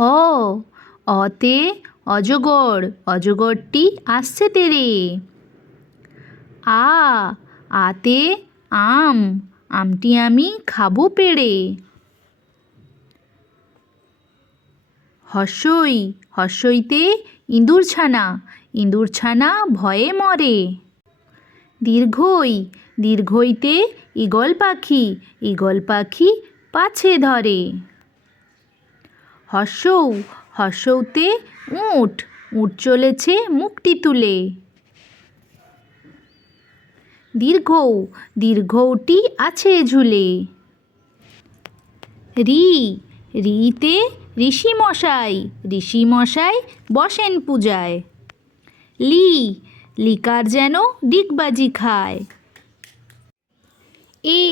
অ অতে অজগর, অজগরটি আসছে তেরে। আ আতে আম, আমটি আমি খাবো পেড়ে। হর্ষই হর্ষইতে ইঁদুর ছানা, ইঁদুর ছানা ভয়ে মরে। দীর্ঘই দীর্ঘইতে ঈগল পাখি, ঈগল পাখি পাছে ধরে। হর্ষৌ হর্ষৌতে উট, উট চলেছে মুখটি তুলে। দীর্ঘৌ দীর্ঘৌটি আছে ঝুলে। রি রিতে ঋষিমশাই, ঋষিমশাই বসেন পূজায়। লি লিকার যেন ডিগবাজি খায়। এ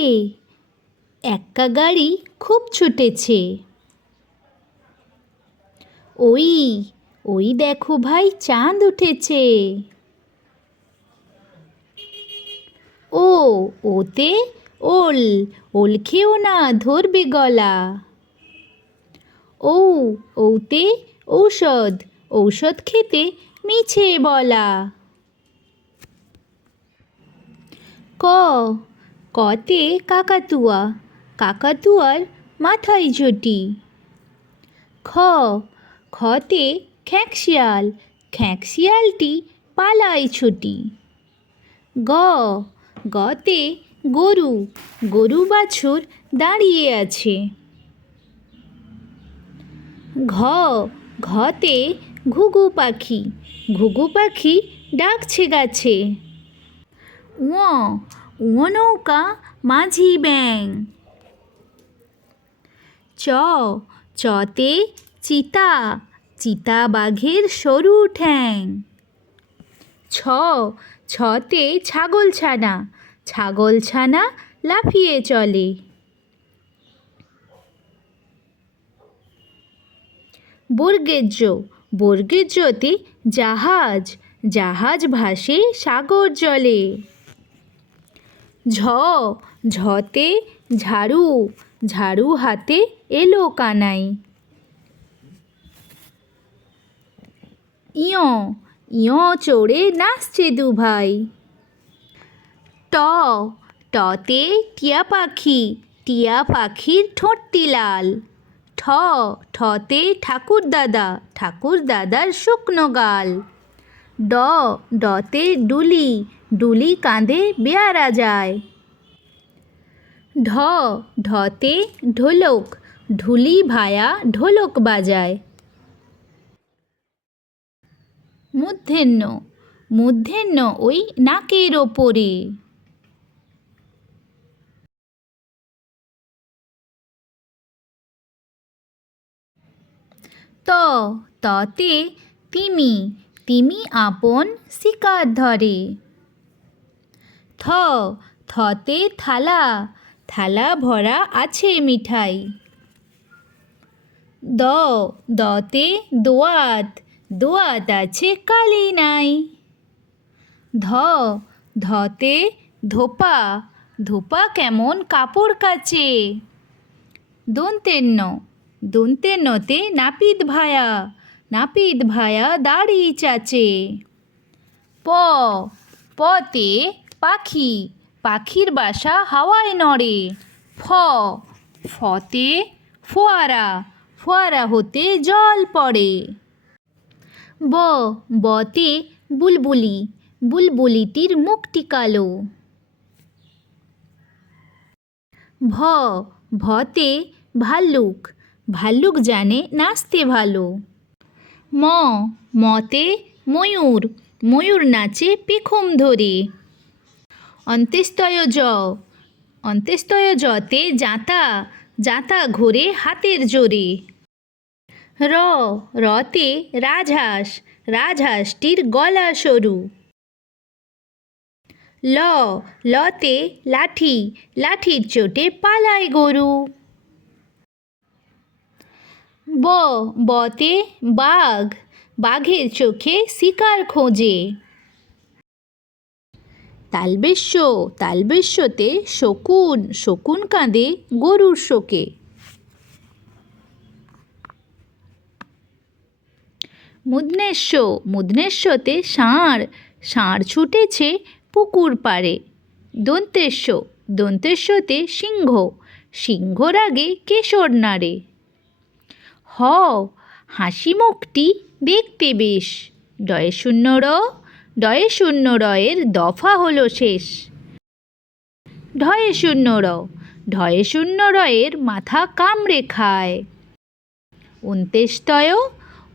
এক্কা গাড়ি খুব ছুটেছে। ওই ওই দেখো ভাই চাঁদ উঠেছে। ও ওতে ওল, ওল খেও না ধরবে গলা। ঔ ঔতে ঔষধ, ঔষধ খেতে মিছে বলা। ক কতে কাকাতুয়া, কাকাতুয়ার মাথায় ঝুঁটি। খ খতে খ্যাঁকশিয়াল, খ্যাঁকশিয়ালটি পালায় ছুটি। গ গতে গরু, গরু বাছুর দাঁড়িয়ে আছে। ঘ ঘতে ঘুঘু পাখি, ঘুঘু পাখি ডাকছে গাছে। ঙ ঙ নৌকা মাঝি ব্যাং। চ চতে চিতা, চিতা বাঘের সরু ঠ্যাং। ছ ছতে ছাগলছানা, ছাগলছানা লাফিয়ে চলে। বর্গের জ, বর্গের জতে জাহাজ, জাহাজ ভাসে সাগর জলে। ঝ ঝতে ঝাড়ু, ঝাড়ু হাতে এলো কানাই। ইয় ইয় চড়ে নাচছে দুভাই। ট টতে টিয়া পাখি, টিয়া পাখির ঠোঁটটি লাল। ঠ ঠতে ঠাকুর দাদা, ঠাকুর দাদার শুকনো গাল। ড ডতে ডুলি, ডুলি কাঁধে বেয়ারা যায়। ঢ ঢতে ঢোলক, ঢুলি ভায়া ঢোলক বাজায়। মূর্ধন্য মূর্ধন্য ওই নাকের ওপরে। ত ততে তিমি, তিমি আপন শিকার ধরে। থ থতে থালা, থালা ভরা আছে মিঠাই। দ দতে দোয়াত, দোয়াত আছে কালি নাই। ধ ধতে ধোপা, ধোপা কেমন কাপড় কাচে। দন্তেন্ন দন্তেন্নতে নাপিত ভায়া, নাপিত ভায়া দাড়ি চাচে। প পতে পাখি, পাখির বাসা হাওয়ায় নড়ে। ফ ফতে ফোয়ারা, ফোয়ারা হতে জল পড়ে। ব বতে বুলবুলি, বুলবুলিটির মুখটি কালো। ভ ভতে ভাল্লুক, ভাল্লুক জানে নাচতে ভালো। ম মতে ময়ূর, ময়ূর নাচে পেখম ধরে। অন্ত্যেস্তয় জ, অন্ত্যেস্তয় জতে জাঁতা, জাঁতা ঘোরে হাতের জোরে। র রতে রাজহাঁস, রাজহাঁসটির গলা সরু। ল লতে লাঠি, লাঠির চোটে পালায় গরু। ব বতে বাঘ, বাঘের চোখে শিকার খোঁজে। তালবেশ্য তালবেশ্যতে শকুন, শকুন কাঁদে গরুর শোকে। মূর্ধন্যস্য, মূর্ধন্যস্যতে ষাঁড়, ষাঁড় ছুটেছে পুকুর পাড়ে। দন্তেস্য, দন্তেস্যতে সিংহ, সিংহর আগে কেশর নাড়ে। হ, হাসি মুখটি দেখতে বেশ। ডয়ে শূন্য র, ডয়ে শূন্য রয়ের দফা হলো শেষ। ঢয়ে শূন্য র, ঢয়ে শূন্য রয়ের মাথা কামড়ে খায়। অন্ত্যেষ্টয়,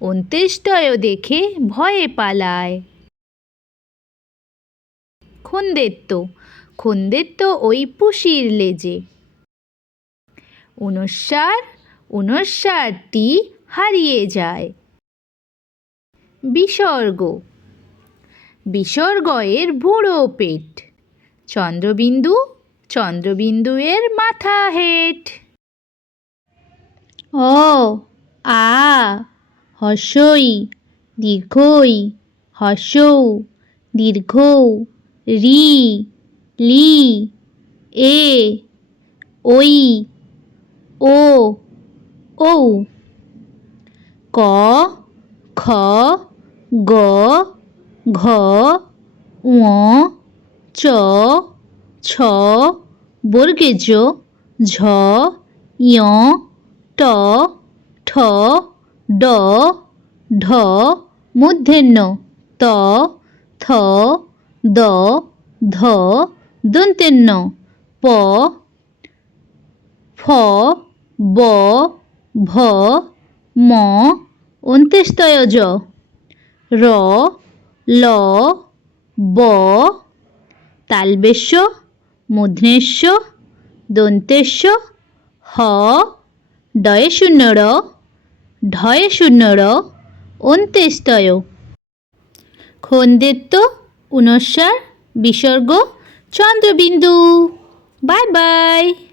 অন্ত্যেষ্টয় দেখে ভয়ে পালায়। খন্দেত্ব, খন্দেত্ব ওই পুষির লেজে। ঊনস্বার, ঊনস্বারটি হারিয়ে যায়। বিসর্গ, বিসর্গ এর বুড়ো পেট। চন্দ্রবিন্দু, চন্দ্রবিন্দু এর মাথা হেট। অ, আ, হস্যই, দীর্ঘই, হস্যৌ, দীর্ঘৌ, রি, লি, এ, ওই, ও, ঔ। ক, খ, গ, ঘ, ঙ, চ, ছ, বর্গে জ, ঝ, ঞ, ট, ঠ, ড, ঢ, মূর্ধন্য, ত, থ, দ, ধ, দন্ত্যন্য, প, ফ, ব, ভ, ম, অন্ত্যেষ্টয়জ, র, ল, ব, তালবেশ্য, মূর্ধন্যস্য, দন্তেশ্য, হ, ডয়ে শূন্য র, ঢয়ে শূন্য র, অন্ত্যেষ্টয়। খন্দেত্ব, ঊনস্বার, বিসর্গ, চন্দ্রবিন্দু। Bye by.